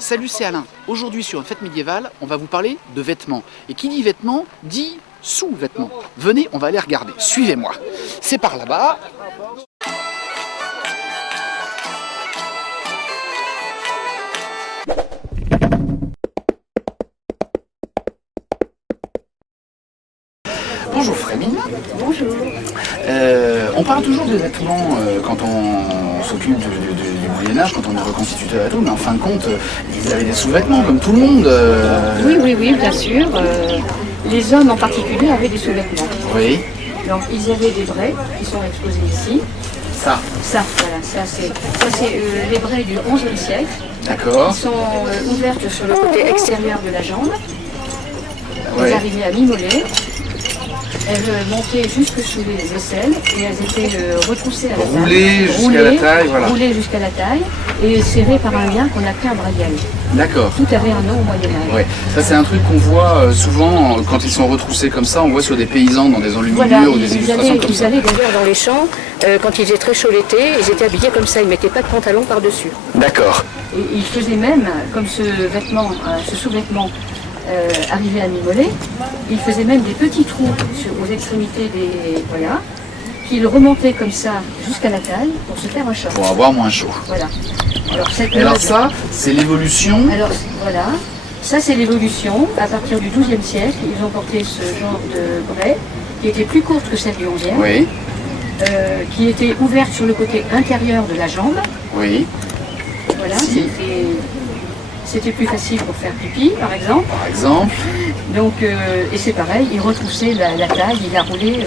Salut, c'est Alain. Aujourd'hui sur une fête médiévale, on va vous parler de vêtements. Et qui dit vêtements, dit sous-vêtements. Venez, on va aller regarder. Suivez-moi. C'est par là-bas. Bonjour Frémine. Bonjour. On parle toujours des vêtements quand on s'occupe du Moyen-Âge, quand on est reconstituteur et tout, mais en fin de compte, ils avaient des sous-vêtements comme tout le monde. Oui, bien sûr. Les hommes en particulier avaient des sous-vêtements. Oui. Donc ils avaient des braies qui sont exposés ici. Ça, Ça c'est les braies du XIe siècle. d'accord. Elles sont ouvertes sur le côté extérieur de la jambe. Elles Ouais. arrivaient à mi-mollet. Elles montaient jusque sous les aisselles et elles étaient retroussées à la taille. Roulées jusqu'à la taille, voilà. Roulées jusqu'à la taille et serrées par un lien qu'on appelait un bradiel. D'accord. Tout avait un nom au Moyen-Âge. Ouais. Ça c'est un truc qu'on voit souvent quand ils sont retroussés comme ça, on voit sur des paysans dans des enluminures Voilà, ou des illustrations comme ils ça. allaient d'ailleurs dans les champs, quand il faisait très chaud l'été, ils étaient habillés comme ça, ils ne mettaient pas de pantalon par-dessus. D'accord. Et ils faisaient même, comme ce vêtement, ce sous-vêtement arrivait à mi-mollet, ils faisaient même des petits trous aux extrémités des... Voilà, qu'ils remontaient comme ça jusqu'à la taille pour se faire un choc. Pour avoir moins chaud. Voilà. Alors, cette Et alors mode- ça, c'est l'évolution. Alors voilà, ça c'est l'évolution. À partir du XIIe siècle, ils ont porté ce genre de braie qui était plus courte que celle du XIe, Oui, qui était ouverte sur le côté intérieur de la jambe. oui, Voilà, Si. c'était plus facile pour faire pipi, par exemple. par exemple. Donc, et c'est pareil, il retroussait la taille, il la roulait,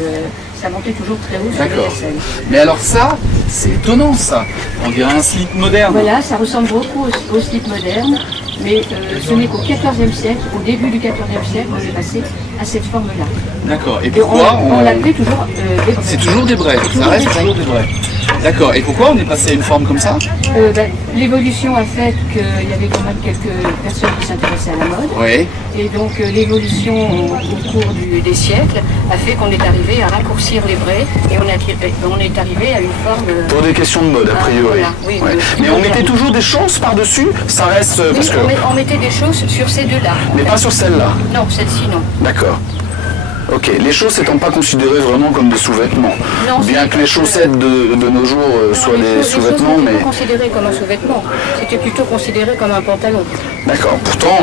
ça montait toujours très haut sur les D'accord. aisselles. Mais alors ça, c'est étonnant ça. On dirait un slip moderne. Voilà, ça ressemble beaucoup au slip moderne, mais ce n'est qu'au XIVe siècle, au début du XIVe siècle, on est passé à cette forme-là. D'accord. Et Et pourquoi on l'appelait toujours des braies. C'est toujours des braies. Ça toujours reste des braies. toujours des braies. D'accord. Et pourquoi on est passé à une forme comme ça? L'évolution a fait qu'il y avait quand même quelques personnes qui s'intéressaient à la mode. Oui. Et donc l'évolution au cours des siècles a fait qu'on est arrivé à raccourcir les braies et on est arrivé à une forme... Pour des questions de mode, a priori. voilà, oui, Ouais. Mais on mettait toujours des choses par-dessus. Ça reste Oui, parce que, on mettait des choses sur ces deux-là. mais pas sur celle-là. Non, celle-ci non. D'accord. Ok. Les chausses n'étant pas considérées vraiment comme des sous-vêtements. Non, Bien c'est- que les chaussettes de nos jours soient des sous-vêtements, mais... mais pas considéré comme un sous-vêtement, c'était plutôt considéré comme un pantalon. d'accord. Pourtant,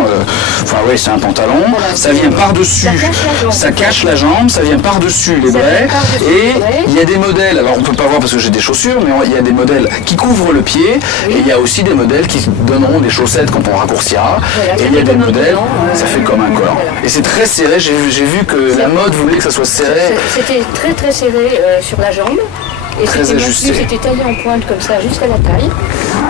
enfin oui, c'est un pantalon. Voilà. Ça vient par-dessus. Ça cache la jambe. Ça cache la jambe. Ça vient par-dessus les Ça braies. vient par-dessus Et les braies. il y a des modèles. Alors on peut pas voir parce que j'ai des chaussures, mais il y a des modèles qui couvrent le pied. Et il y a aussi des modèles qui donneront des chaussettes quand on raccourcira. Voilà, ça et il y a fait des comme un modèles, collant, ça fait comme un collant. voilà. Et c'est très serré. J'ai vu que la mode voulait que ça soit serré. C'était très très serré sur la jambe. Et Très c'était non ajusté. plus, c'était taillé en pointe comme ça jusqu'à la taille.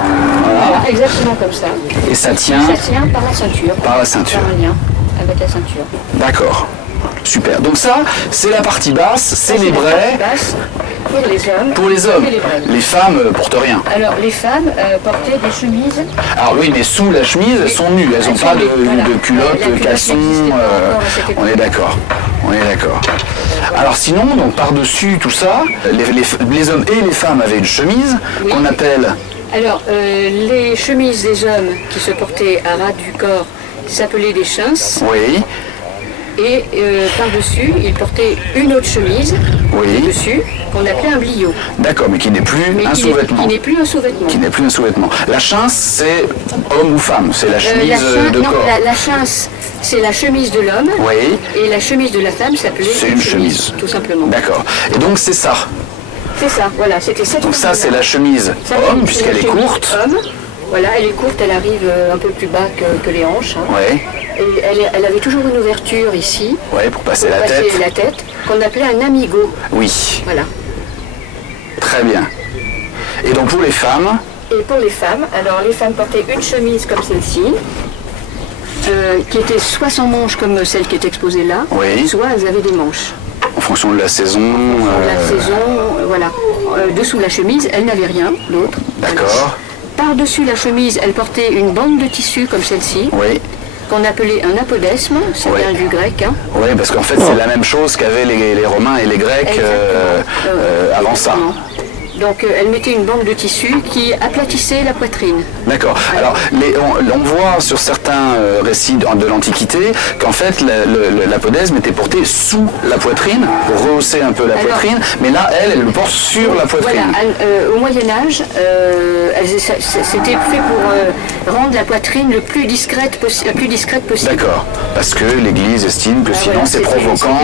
Voilà, exactement comme ça. Et ça tient Ça tient par la ceinture. par la ceinture. Par un lien avec la ceinture. D'accord. Super. Donc ça, c'est la partie basse, c'est les la braies partie basse pour les hommes. pour les hommes. et les braies. Les femmes portent rien. Alors les femmes portaient des chemises. Alors oui, mais sous la chemise, elles sont nues. Elles n'ont Elles pas sont nues, voilà. de La culotte, culotte caleçon. n'existait pas encore à cette On est époque. d'accord. On est d'accord. Alors sinon, donc par-dessus tout ça, les hommes et les femmes avaient une chemise Oui. qu'on appelle... Alors les chemises des hommes qui se portaient à ras du corps s'appelaient des chins. Oui, Et par-dessus, ils portaient une autre chemise oui. dessus qu'on appelait un bliot. D'accord, mais qui n'est plus Mais un qui sous-vêtement. n'est plus un sous-vêtement. Qui n'est plus un sous-vêtement. La chince, c'est homme ou femme, c'est la chemise de non, corps. la chins, c'est la chemise de l'homme. Oui, Et la chemise de la femme s'appelait c'est une chemise. tout simplement. D'accord. Et donc c'est ça. C'est ça, voilà, c'était cette Donc ça, chemise-là. c'est la chemise Ça, homme, c'est puisqu'elle la est chemise courte. Homme. Voilà, elle est courte, elle arrive un peu plus bas que les hanches. Hein. Oui, Et elle avait toujours une ouverture ici, ouais, pour passer pour la passer tête. la tête, qu'on appelait un amigo. Oui, Voilà. très bien. Et donc pour les femmes, Et pour les femmes, alors les femmes portaient une chemise comme celle-ci, qui était soit sans manches comme celle qui est exposée là, Oui. soit elles avaient des manches. en fonction de la saison... La saison, voilà. Dessous la chemise, elle n'avait rien d'autre. D'accord, Par-dessus la chemise, elle portait une bande de tissu comme celle-ci, oui. qu'on appelait un apodesme, ça Oui. vient du grec. Hein. Oui, parce qu'en fait, c'est la même chose qu'avaient les Romains et les Grecs Exactement. avant ça. Exactement. Donc elle mettait une bande de tissu qui aplatissait la poitrine. D'accord. Alors, on voit sur certains récits de l'Antiquité qu'en fait, la podesme était portée sous la poitrine, pour rehausser un peu la poitrine, mais là, elle le porte sur la poitrine. Voilà, au Moyen-Âge, c'était fait pour rendre la poitrine la plus discrète possible. D'accord, parce que l'Église estime que sinon c'est provoquant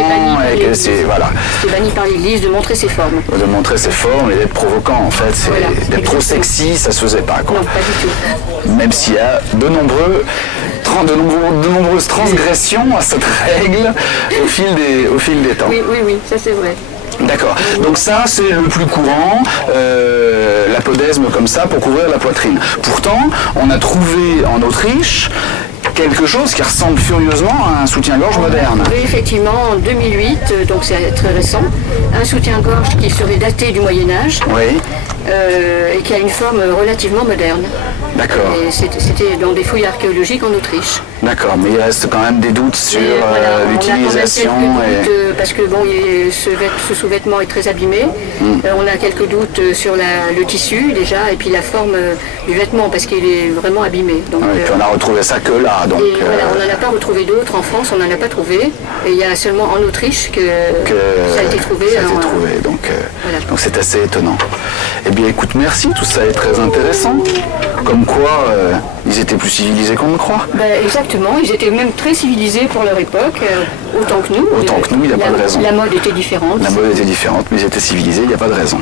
et que c'est... Voilà. C'était banni par l'Église de montrer ses formes. De montrer ses formes et d'être provoquant, en fait. D'être trop sexy, ça se faisait pas, quoi. Non, pas du tout. Même s'il y a de nombreuses transgressions à cette règle au fil des temps. Oui, ça c'est vrai. D'accord. Donc ça, c'est le plus courant, la podesme comme ça pour couvrir la poitrine. Pourtant, on a trouvé en Autriche quelque chose qui ressemble furieusement à un soutien-gorge moderne. Oui, effectivement, en 2008, donc c'est très récent, un soutien-gorge qui serait daté du Moyen-Âge. Oui. Et qui a une forme relativement moderne. D'accord. C'était dans des fouilles archéologiques en Autriche. D'accord, mais il reste quand même des doutes sur l'utilisation. Parce que bon, ce sous-vêtement est très abîmé. On a quelques doutes sur le tissu déjà, et puis la forme du vêtement, parce qu'il est vraiment abîmé. Donc, et puis on a retrouvé ça que là. Donc, voilà, on n'en a pas retrouvé d'autres en France, on n'en a pas trouvé. Et il y a seulement en Autriche que ça a été trouvé. Donc c'est assez étonnant. Eh bien écoute, merci, tout ça est très intéressant. Comme quoi, ils étaient plus civilisés qu'on ne croit. Exactement, ils étaient même très civilisés pour leur époque, autant que nous. Autant que nous, il n'y a pas de raison. La mode était différente. La mode était différente, mais ils étaient civilisés, il n'y a pas de raison.